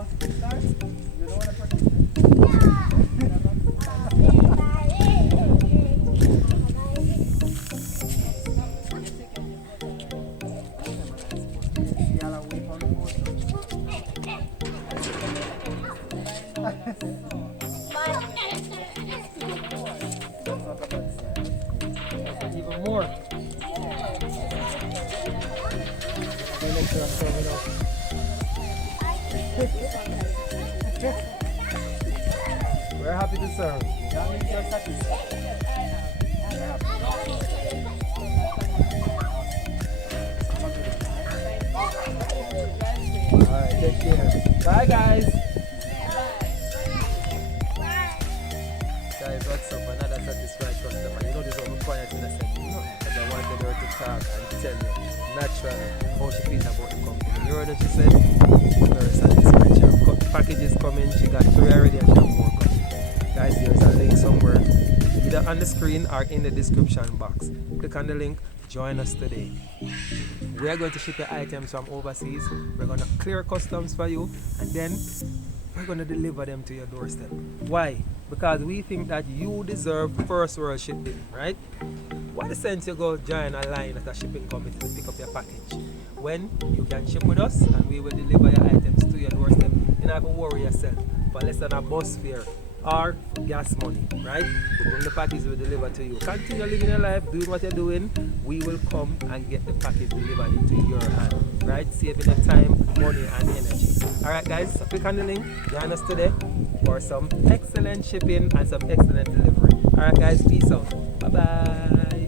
want to start? You don't want to participate? Y'all are waiting for the even more. We're happy to serve. That means you're satisfied. We're happy. Alright, take care. Bye guys. Guys, what's up? Another satisfied customer. You know this one quiet in a second. Because I wanted her to talk and tell you naturally how she feels about the company. You heard what she said? She's very satisfied. She have packages coming, she got 3 already and she have more coming. Guys, there's a link somewhere, either on the screen or in the description box. Click on the link, join us today. We are going to ship your items from overseas. We're going to clear customs for you and then we're going to deliver them to your doorstep. Why? Because we think that you deserve first world shipping, right? What the sense you go join a line at a shipping company to pick up your package when you can ship with us and we will deliver your items to your doorstep. You don't have to worry yourself for less than a bus fare or gas money, right? We bring the package, we deliver to you. Continue living your life, doing what you're doing. We will come and get the package delivered into your hand, right? Saving the time, money, and energy. Alright guys, so click on the link, join us today for some excellent shipping and some excellent delivery. Alright guys, peace out. Bye bye.